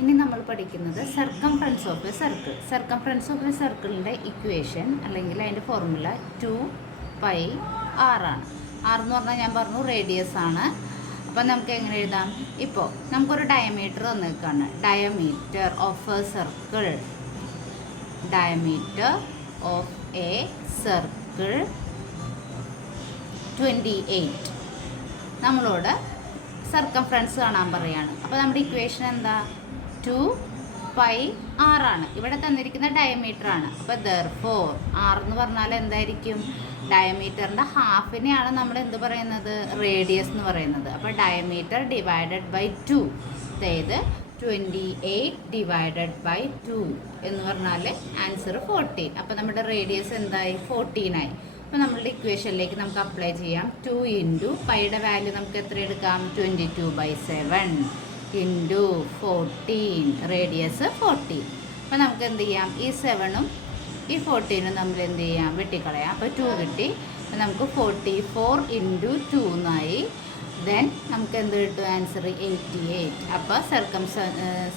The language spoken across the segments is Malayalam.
ഇനി നമ്മൾ പഠിക്കുന്നത് circumference of a circle. Circumference of a സർക്കിളിൻ്റെ ഇക്വേഷൻ അല്ലെങ്കിൽ അതിൻ്റെ ഫോർമുല 2πr ആണ്. ആർ എന്ന് പറഞ്ഞാൽ ഞാൻ പറഞ്ഞു റേഡിയസ് ആണ്. അപ്പം നമുക്ക് എങ്ങനെ എഴുതാം? ഇപ്പോൾ നമുക്കൊരു ഡയമീറ്റർ തന്നേക്കാണ്. Diameter of a circle, diameter of a circle 28. നമ്മളോട് സർക്കംഫറൻസ് കാണാൻ പറയാണ്. അപ്പോൾ നമ്മുടെ ഇക്വേഷൻ എന്താ? 2πr ആണ്. ഇവിടെ തന്നിരിക്കുന്ന ഡയമീറ്റർ ആണ്. അപ്പോൾ ദെർഫോർ ആർ എന്ന് പറഞ്ഞാൽ എന്തായിരിക്കും? ഡയമീറ്ററിൻ്റെ ഹാഫിനെയാണ് നമ്മൾ എന്ത് പറയുന്നത്? റേഡിയസ് എന്ന് പറയുന്നത്. അപ്പോൾ ഡയമീറ്റർ ഡിവൈഡഡ് ബൈ 2, അതായത് 28 ഡിവൈഡഡ് ബൈ 2 എന്ന് പറഞ്ഞാൽ ആൻസർ 14. അപ്പോൾ നമ്മുടെ റേഡിയസ് എന്തായി? 14 ആയി. അപ്പോൾ നമ്മളുടെ ഇക്വേഷനിലേക്ക് നമുക്ക് അപ്ലൈ ചെയ്യാം. 2 ഇൻറ്റു പൈയുടെ വാല്യൂ നമുക്ക് എത്ര എടുക്കാം? 22/7 ഇൻറ്റു 14, റേഡിയസ് 14. അപ്പോൾ നമുക്ക് എന്ത് ചെയ്യാം? ഈ 7ഉം ഈ 14ഉം നമ്മൾ എന്ത് ചെയ്യാം? വെട്ടിക്കളയാം. അപ്പോൾ 2 കിട്ടി. അപ്പോൾ നമുക്ക് 44 ഇൻറ്റു 2 എന്നായി. ദെൻ നമുക്ക് എന്ത് കിട്ടും? ആൻസർ 88. അപ്പോൾ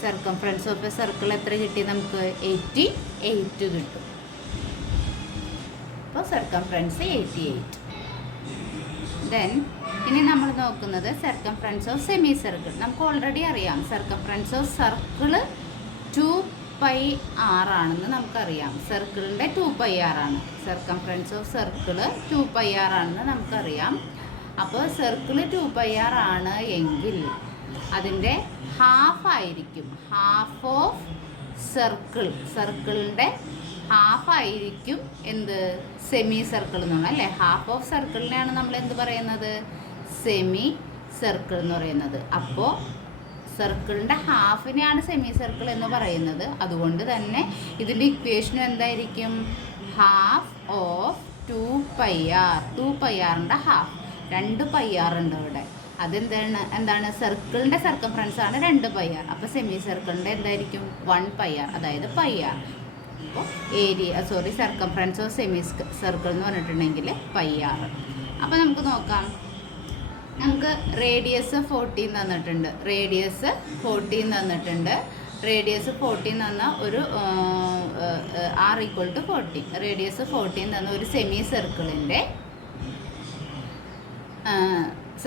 സർക്കംഫറൻസ് ഓഫ് എ സർക്കിൾ എത്ര കിട്ടി? നമുക്ക് 88 കിട്ടും. അപ്പോൾ സർക്കംഫറൻസ് 88. ദെൻ ഇനി നമ്മൾ നോക്കുന്നത് സർക്കംഫറൻസ് ഓഫ് സെമി സർക്കിൾ. നമുക്ക് ഓൾറെഡി അറിയാം സർക്കംഫറൻസ് ഓഫ് സർക്കിൾ 2πr ആണെന്ന് നമുക്കറിയാം. സർക്കിളിൻ്റെ 2πr ആണ്. സർക്കംഫറൻസ് ഓഫ് സർക്കിൾ 2πr ആണെന്ന് നമുക്കറിയാം. അപ്പോൾ സർക്കിൾ 2πr ആണ് എങ്കിൽ അതിൻ്റെ ഹാഫ് ആയിരിക്കും. ഹാഫ് ഓഫ് സർക്കിൾ, സർക്കിളിൻ്റെ ഹാഫ് ആയിരിക്കും എന്ത്? സെമി സർക്കിൾ എന്ന് പറഞ്ഞാൽ അല്ലേ? ഹാഫ് ഓഫ് സർക്കിളിനെയാണ് നമ്മൾ എന്ത് പറയുന്നത്? സെമി സർക്കിൾ എന്ന് പറയുന്നത്. അപ്പോൾ സർക്കിളിൻ്റെ ഹാഫിനെയാണ് സെമി സർക്കിൾ എന്ന് പറയുന്നത്. അതുകൊണ്ട് തന്നെ ഇതിൻ്റെ ഇക്വേഷനും എന്തായിരിക്കും? Half of 2πr. 2πrൻ്റെ half, 2πr ഉണ്ട് ഇവിടെ. എന്താണ് സർക്കിളിൻ്റെ സർക്കംഫറൻസ് ആണ് 2πr. അപ്പോൾ സെമി സർക്കിളിൻ്റെ എന്തായിരിക്കും? 1πr, അതായത് πr. അപ്പോൾ സർക്കംഫറൻസ് ഓഫ് സെമി സർക്കിൾ എന്ന് പറഞ്ഞിട്ടുണ്ടെങ്കിൽ πr. അപ്പോൾ നമുക്ക് നോക്കാം. നമുക്ക് റേഡിയസ് 14 തന്നിട്ടുണ്ട്. റേഡിയസ് 14 തന്നിട്ടുണ്ട്. റേഡിയസ് 14 തന്ന ഒരു r = 14. റേഡിയസ് 14 തന്ന ഒരു സെമി സർക്കിളിൻ്റെ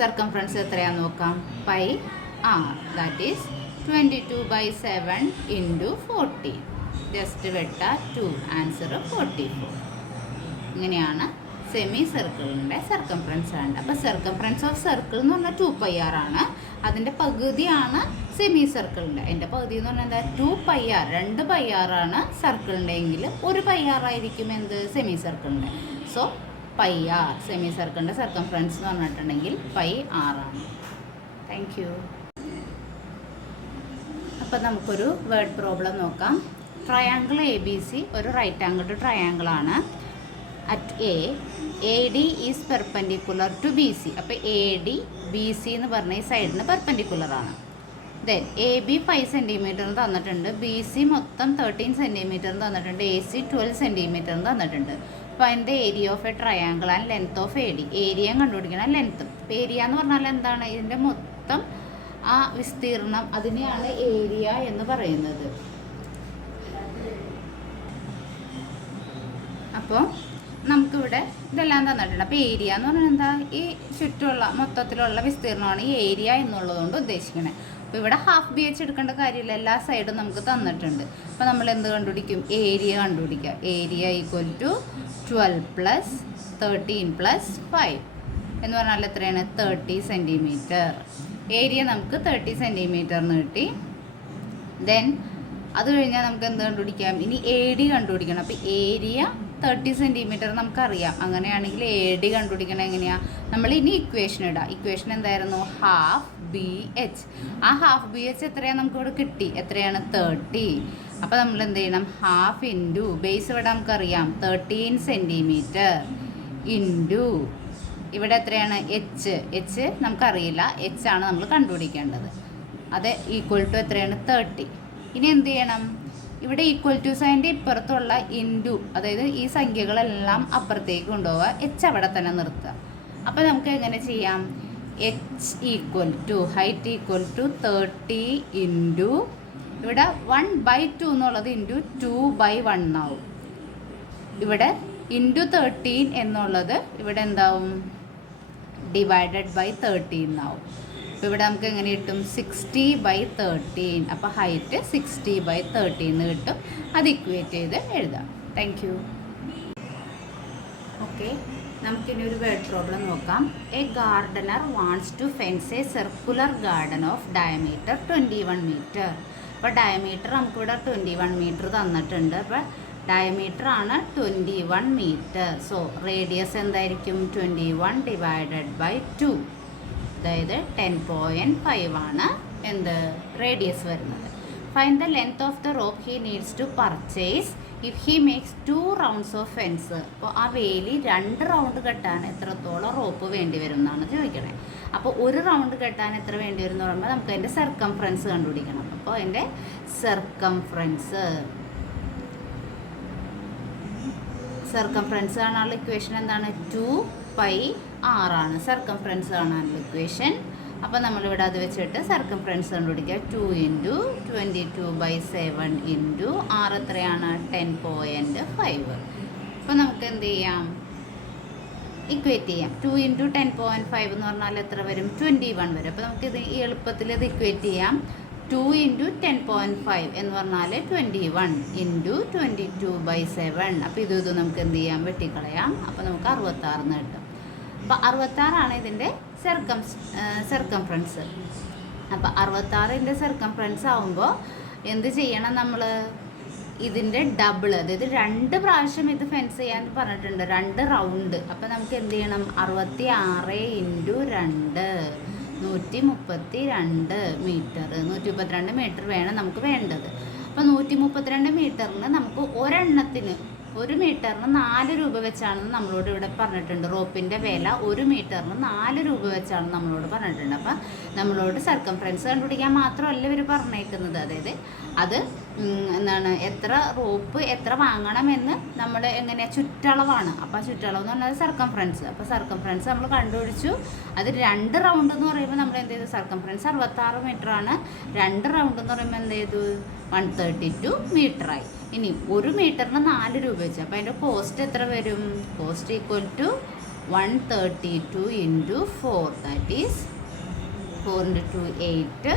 സർക്കംഫറൻസ് എത്രയാണെന്ന് നോക്കാം. πr, that is 22/7 into 14. Just Vetta 2, answer 44. ഇങ്ങനെയാണ് സെമി സർക്കിളിൻ്റെ സർക്കംഫറൻസ് ആണ്. അപ്പോൾ സർക്കംഫറൻസ് ഓഫ് സർക്കിൾ എന്ന് പറഞ്ഞാൽ 2πr ആണ്. അതിൻ്റെ പകുതിയാണ് സെമി സർക്കിളിൻ്റെ. അതിൻ്റെ പകുതി എന്ന് പറഞ്ഞാൽ എന്താ? 2πr. 2πr ആണ് സർക്കിളിൻ്റെ എങ്കിൽ 1πr ആയിരിക്കും എന്ത്? സെമി സർക്കിളിൻ്റെ. സോ πr സെമി സർക്കിളിൻ്റെ സർക്കംഫറൻസ് എന്ന് പറഞ്ഞിട്ടുണ്ടെങ്കിൽ πr ആണ്. Thank you. അപ്പോൾ നമുക്കൊരു വേർഡ് പ്രോബ്ലം നോക്കാം. ട്രയാങ്കിൾ ABC ഒരു റൈറ്റ് ആംഗിൾഡ് ട്രയാങ്കിൾ ആണ്. At AD is perpendicular to BC. അപ്പോൾ AD BC എന്ന് പറഞ്ഞ ഈ സൈഡിന് പെർപെൻഡിക്കുലർ ആണ്. ദെൻ AB 5 സെൻറ്റിമീറ്റർ തന്നിട്ടുണ്ട്. BC മൊത്തം 13 സെൻറ്റിമീറ്റർ തന്നിട്ടുണ്ട്. AC 12 സെൻറ്റിമീറ്റർ തന്നിട്ടുണ്ട്. അപ്പോൾ അതിൻ്റെ area of A triangle and length of AD. ഏരിയയും കണ്ടുപിടിക്കണം, ലെങ്ത്തും. ഏരിയ എന്ന് പറഞ്ഞാൽ എന്താണ്? ഇതിൻ്റെ മൊത്തം ആ വിസ്തീർണം, അതിനെയാണ് ഏരിയ എന്ന് പറയുന്നത്. അപ്പോൾ നമുക്കിവിടെ ഇതെല്ലാം തന്നിട്ടുണ്ട്. അപ്പോൾ ഏരിയ എന്ന് പറഞ്ഞാൽ എന്താ? ഈ ചുറ്റുമുള്ള മൊത്തത്തിലുള്ള വിസ്തീർണമാണ് ഈ ഏരിയ എന്നുള്ളതുകൊണ്ട് ഉദ്ദേശിക്കുന്നത്. അപ്പോൾ ഇവിടെ ഹാഫ് BH എടുക്കേണ്ട കാര്യമില്ല, എല്ലാ സൈഡും നമുക്ക് തന്നിട്ടുണ്ട്. അപ്പോൾ നമ്മൾ എന്ത് കണ്ടുപിടിക്കും? ഏരിയ കണ്ടുപിടിക്കുക. ഏരിയ = 12 + 13 + 5 എന്ന് പറഞ്ഞാൽ എത്രയാണ്? 30 സെൻറ്റിമീറ്റർ. ഏരിയ നമുക്ക് 30 സെൻറ്റിമീറ്ററിന് കിട്ടി. ദെൻ അത് കഴിഞ്ഞാൽ നമുക്ക് എന്ത് കണ്ടുപിടിക്കാം? ഇനി AD കണ്ടുപിടിക്കണം. അപ്പോൾ ഏരിയ 30 സെൻറ്റിമീറ്റർ നമുക്കറിയാം. അങ്ങനെയാണെങ്കിൽ AD കണ്ടുപിടിക്കണം എങ്ങനെയാണ്? നമ്മൾ ഇനി ഇക്വേഷൻ ഇടാം. ഇക്വേഷൻ എന്തായിരുന്നു? Half BH. ആ ഹാഫ് BH എത്രയാണ്? നമുക്കിവിടെ കിട്ടി. എത്രയാണ്? 30. അപ്പോൾ നമ്മൾ എന്ത് ചെയ്യണം? ഹാഫ് ഇൻറ്റു ബേസ് ഇവിടെ നമുക്കറിയാം 13 സെൻറ്റിമീറ്റർ ഇൻറ്റു ഇവിടെ എത്രയാണ്? H നമുക്കറിയില്ല. H ആണ് നമ്മൾ കണ്ടുപിടിക്കേണ്ടത്. അത് = എത്രയാണ്? 30. ഇനി എന്ത് ചെയ്യണം? ഇവിടെ ഈക്വൽ ടു സൈൻ്റെ ഇപ്പുറത്തുള്ള ഇൻറ്റു, അതായത് ഈ സംഖ്യകളെല്ലാം അപ്പുറത്തേക്ക് കൊണ്ടുപോവുക, H അവിടെ തന്നെ നിർത്തുക. അപ്പോൾ നമുക്ക് എങ്ങനെ ചെയ്യാം? H = ഹൈറ്റ് = 30 × ഇവിടെ 1/2 എന്നുള്ളത് ഇൻറ്റു 2/1 ആവും. ഇവിടെ ഇൻറ്റു 13 എന്നുള്ളത് ഇവിടെ എന്താവും, /13 ആവും. അപ്പോൾ ഇവിടെ നമുക്ക് എങ്ങനെ കിട്ടും, 60/13. അപ്പോൾ ഹൈറ്റ് 60/13 കിട്ടും. അത് ഇക്വേറ്റ് ചെയ്ത് എഴുതാം. Thank you. ഓക്കെ, നമുക്കിനി ഒരു വേർഡ് പ്രോബ്ലം നോക്കാം. A gardener wants to fence a circular garden of diameter 21 metre. അപ്പോൾ ഡയമീറ്റർ നമുക്കിവിടെ 21 മീറ്റർ തന്നിട്ടുണ്ട്. അപ്പോൾ ഡയമീറ്റർ ആണ് 21 മീറ്റർ. സോ റേഡിയസ് എന്തായിരിക്കും, 21 / 2, അതായത് 10.5 ആണ് എന്ത് റേഡിയസ് വരുന്നത്. Find the length of the rope he needs to purchase if he makes 2 rounds of fence. അപ്പോൾ ആ വേലി 2 റൗണ്ട് കെട്ടാൻ എത്രത്തോളം റോപ്പ് വേണ്ടി വരും എന്നാണ് ചോദിക്കണേ. അപ്പോൾ ഒരു റൗണ്ട് കെട്ടാൻ എത്ര വേണ്ടി വരും എന്ന് പറയുമ്പോൾ നമുക്ക് അതിൻ്റെ സർക്കംഫറൻസ് കണ്ടുപിടിക്കണം. അപ്പോൾ അതിൻ്റെ സർക്കംഫറൻസ് കാണാനുള്ള ഇക്വേഷൻ എന്താണ്, 2πr ആണ് സർക്കംഫറൻസ് കാണാനുള്ള ഇക്വേഷൻ. അപ്പോൾ നമ്മളിവിടെ അത് വെച്ചിട്ട് സർക്കംഫറൻസ് കണ്ടുപിടിക്കുക. 2 × 22/7 ഇൻറ്റു r എത്രയാണ്, 10.5. അപ്പോൾ നമുക്ക് എന്ത് ചെയ്യാം, ഇക്വേറ്റ് ചെയ്യാം. 2 × 10.5 എന്ന് പറഞ്ഞാൽ എത്ര വരും, 21 വരും. അപ്പോൾ നമുക്കിത് ഈ എളുപ്പത്തിൽ ഇത് ഇക്വേറ്റ് ചെയ്യാം. 2 × 10.5 എന്ന് പറഞ്ഞാൽ 21 ഇൻറ്റു 22/7. അപ്പോൾ ഇത് നമുക്ക് എന്ത് ചെയ്യാം, വെട്ടിക്കളയാം. അപ്പോൾ നമുക്ക് 66 കിട്ടും. അപ്പോൾ 66 ഇതിൻ്റെ സർക്കംഫറൻസ്. അപ്പോൾ 66 സർക്കംഫറൻസ് ആകുമ്പോൾ എന്ത് ചെയ്യണം, നമ്മൾ ഇതിൻ്റെ ഡബിൾ, അതായത് 2 പ്രാവശ്യം ഇത് ഫെൻസ് ചെയ്യാൻ പറഞ്ഞിട്ടുണ്ട്, 2 റൗണ്ട്. അപ്പോൾ നമുക്ക് എന്ത് ചെയ്യണം, 66 × 2 132 മീറ്റർ. 132 മീറ്റർ വേണം നമുക്ക് വേണ്ടത്. അപ്പോൾ 132 മീറ്ററിന് നമുക്ക് ഒരു മീറ്ററിന് 4 രൂപ വെച്ചാണെന്ന് നമ്മളോട് ഇവിടെ പറഞ്ഞിട്ടുണ്ട്. റോപ്പിൻ്റെ വില 1 മീറ്ററിന് 4 രൂപ വെച്ചാണെന്ന് നമ്മളോട് പറഞ്ഞിട്ടുണ്ട്. അപ്പം നമ്മളോട് സർക്കംഫറൻസ് കണ്ടുപിടിക്കാൻ മാത്രമല്ല ഇവർ പറഞ്ഞേക്കുന്നത്, അതായത് അത് എന്താണ്, എത്ര റോപ്പ് എത്ര വാങ്ങണമെന്ന് നമ്മൾ എങ്ങനെ ചുറ്റളവാണ്. അപ്പോൾ ആ ചുറ്റളവ് എന്ന് പറഞ്ഞാൽ സർക്കംഫറൻസ്. അപ്പോൾ സർക്കംഫറൻസ് നമ്മൾ കണ്ടുപിടിച്ചു. അത് 2 റൗണ്ട് എന്ന് പറയുമ്പോൾ നമ്മൾ എന്ത് ചെയ്തു, സർക്കംഫറൻസ് 66 മീറ്ററാണ്. 2 റൗണ്ട് എന്ന് പറയുമ്പോൾ എന്ത് ചെയ്തു, 132 മീറ്ററായി. ഇനി 1 മീറ്ററിന് 4 രൂപ വെച്ച്, അപ്പോൾ അതിൻ്റെ കോസ്റ്റ് എത്ര വരും, cost equal to 132 × 4, that is 4 × 2 8,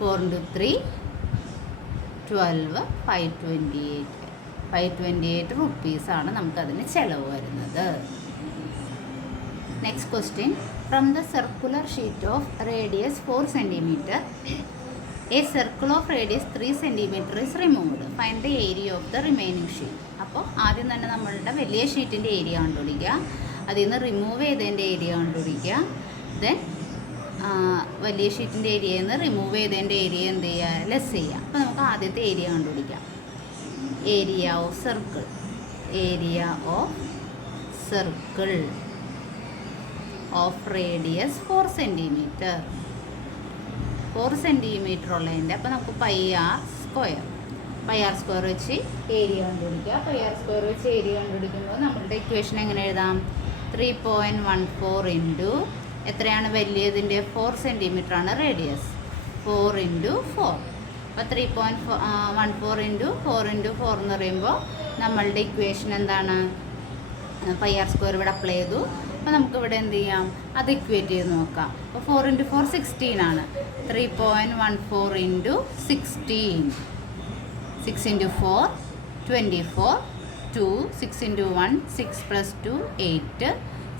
4 × 3 12, 528 റുപ്പീസാണ് നമുക്കതിന് ചിലവ് വരുന്നത്. Next question, from the circular sheet of radius 4 centimetre A circle of radius 3 centimetre is removed. Find the area of the remaining sheet. അപ്പോൾ ആദ്യം തന്നെ നമ്മളുടെ വലിയ ഷീറ്റിൻ്റെ ഏരിയ കണ്ടുപിടിക്കുക, അതിൽ നിന്ന് റിമൂവ് ചെയ്തതിൻ്റെ ഏരിയ കണ്ടുപിടിക്കുക. ദെൻ വലിയ ഷീറ്റിൻ്റെ ഏരിയയിൽ നിന്ന് റിമൂവ് ചെയ്തതിൻ്റെ ഏരിയ എന്ത് ചെയ്യുക, ലെസ് ചെയ്യുക. അപ്പോൾ നമുക്ക് ആദ്യത്തെ ഏരിയ കണ്ടുപിടിക്കാം. Area of circle of radius 4 centimetre. 4 centimetre ഉള്ളതിൻ്റെ അപ്പോൾ നമുക്ക് πr² വെച്ച് ഏരിയ കണ്ടുപിടിക്കുക. πr² വെച്ച് ഏരിയ കണ്ടുപിടിക്കുമ്പോൾ നമ്മളുടെ ഇക്വേഷൻ എങ്ങനെ എഴുതാം, 3.14 ഇൻറ്റു എത്രയാണ് വലിയതിൻ്റെ 4 സെൻറ്റിമീറ്റർ ആണ് റേഡിയസ്, 4 × 4. അപ്പോൾ 3.14 ഇൻറ്റു 4 × 4 എന്ന് പറയുമ്പോൾ നമ്മളുടെ ഇക്വേഷൻ എന്താണ്, πr² ഇവിടെ അപ്ലൈ ചെയ്തു. അപ്പോൾ നമുക്കിവിടെ എന്ത് ചെയ്യാം, അത് ഇക്വേറ്റ് ചെയ്ത് നോക്കാം. അപ്പോൾ 4 × 4 16 ആണ്. 3.14 ഇൻറ്റു 16, 6 × 4 24, 2, 6 × 1 6 + 2 8,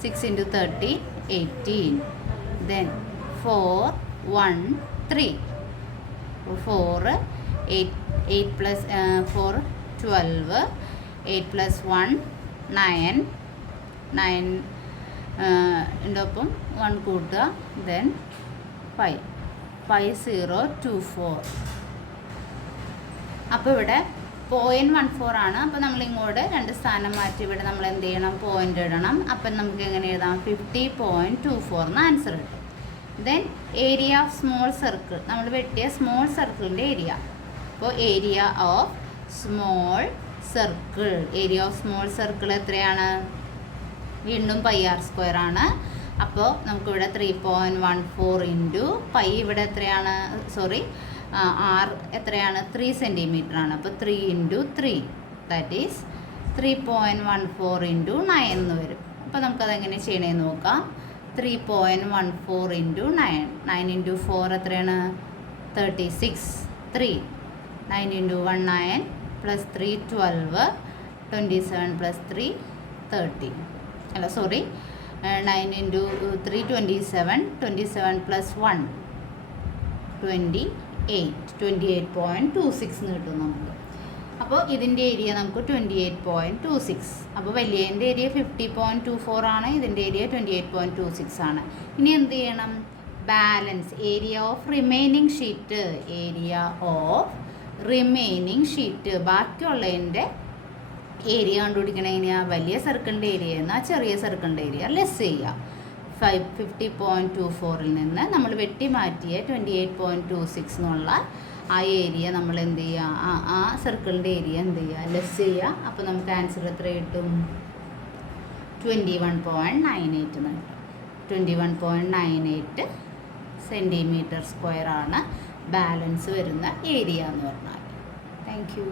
6 × 30 18, then 4 1 3, 4 8 + 4 12, 8 + 1 9 ൻ്റെ ഒപ്പം 1 കൂട്ടുക, ദെൻ 5 5024. അപ്പോൾ ഇവിടെ 0.14 ആണ്. അപ്പോൾ നമ്മൾ ഇങ്ങോട്ട് 2 സ്ഥാനം മാറ്റി ഇവിടെ നമ്മൾ എന്ത് ചെയ്യണം, പോയിൻ്റ് ഇടണം. അപ്പം നമുക്ക് എങ്ങനെ എഴുതാം, 50.24 എന്ന് ആൻസർ കിട്ടും. Then area of small circle, നമ്മൾ വെട്ടിയ സ്മോൾ സർക്കിളിൻ്റെ ഏരിയ. അപ്പോൾ ഏരിയ ഓഫ് സ്മോൾ സർക്കിൾ എത്രയാണ്, വീണ്ടും πr² ആണ്. അപ്പോൾ നമുക്കിവിടെ 3.14 ഇൻറ്റു ഇവിടെ എത്രയാണ്, ആർ എത്രയാണ് 3 സെൻറ്റിമീറ്റർ ആണ്. അപ്പോൾ 3 × 3 ദാറ്റ് ഈസ് 3.14 × 9 എന്ന് വരും. അപ്പോൾ നമുക്കതെങ്ങനെ ചെയ്യണമെന്ന് നോക്കാം. 3.14 × 9 9 × 4 എത്രയാണ് 36 3 9 × 1 9 + 3 12 27 + 3 30 അല്ല സോറി 9 × 3 27 27 + 1 28.26 എന്ന് കിട്ടും നമുക്ക്. അപ്പോൾ ഇതിൻ്റെ ഏരിയ നമുക്ക് 28.26. അപ്പോൾ വലിയതിൻ്റെ ഏരിയ 50.24 ആണ്, ഇതിൻ്റെ ഏരിയ 28.26 ആണ്. ഇനി എന്ത് ചെയ്യണം? Balance area of remaining sheet ബാക്കിയുള്ളതിൻ്റെ ഏരിയ കണ്ടുപിടിക്കണമെങ്കിൽ വലിയ സർക്കിളിൻ്റെ ഏരിയ എന്നാൽ ചെറിയ സർക്കിളിൻ്റെ ഏരിയ ലെസ് ചെയ്യുക. 50.24 നിന്ന് നമ്മൾ വെട്ടി മാറ്റിയ 28.26 എന്നുള്ള ആ ഏരിയ നമ്മൾ എന്ത് ചെയ്യുക, ആ സർക്കിളിൻ്റെ ഏരിയ എന്ത് ചെയ്യുക, ലെസ് ചെയ്യുക. അപ്പോൾ നമുക്ക് ആൻസർ എത്ര കിട്ടും? 21.98 എന്ന് കിട്ടും. 21.98 സെൻറ്റിമീറ്റർ സ്ക്വയർ ആണ് ബാലൻസ് വരുന്ന ഏരിയ എന്ന് പറഞ്ഞാൽ. Thank you.